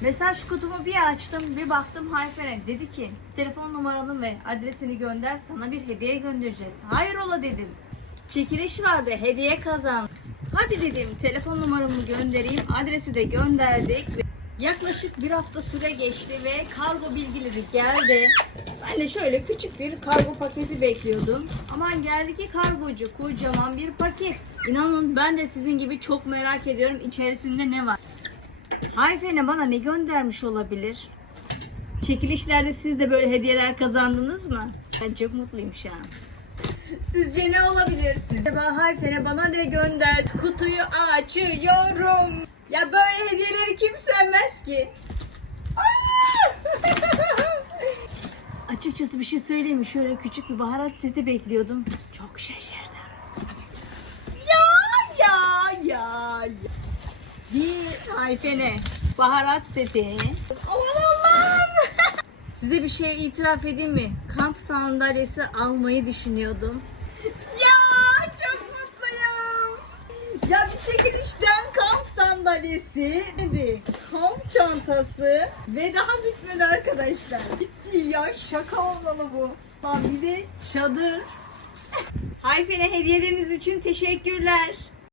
Mesaj kutumu bir açtım bir baktım Hayfen'e dedi ki telefon numaranı ve adresini gönder sana bir hediye göndereceğiz. Hayrola dedim. Çekiliş vardı hediye kazan. Hadi dedim telefon numaramı göndereyim adresi de gönderdik. Yaklaşık bir hafta süre geçti ve kargo bilgileri geldi. Ben de şöyle küçük bir kargo paketi bekliyordum. Aman geldi ki kargocu kocaman bir paket. İnanın ben de sizin gibi çok merak ediyorum içerisinde ne var. Hayfene bana ne göndermiş olabilir? Çekilişlerde siz de böyle hediyeler kazandınız mı? Ben çok mutluyum şu an. Sizce ne olabilir? Sizce Hayfene bana ne gönder? Kutuyu açıyorum. Ya böyle hediyeleri kim sevmez ki? Açıkçası bir şey söyleyeyim mi? Şöyle küçük bir baharat seti bekliyordum. Çok şaşırdım. Ya ya ya ya. Bir Hayfene baharat seti. Aman Allah'ım. Size bir şey itiraf edeyim mi? Kamp sandalyesi almayı düşünüyordum. Ya çok mutluyum. Ya bir çekilişten kamp sandalyesi, kamp çantası ve daha bitmedi arkadaşlar. Bitti ya şaka olmalı bu. Lan bir de çadır. Hayfene hediyeleriniz için teşekkürler.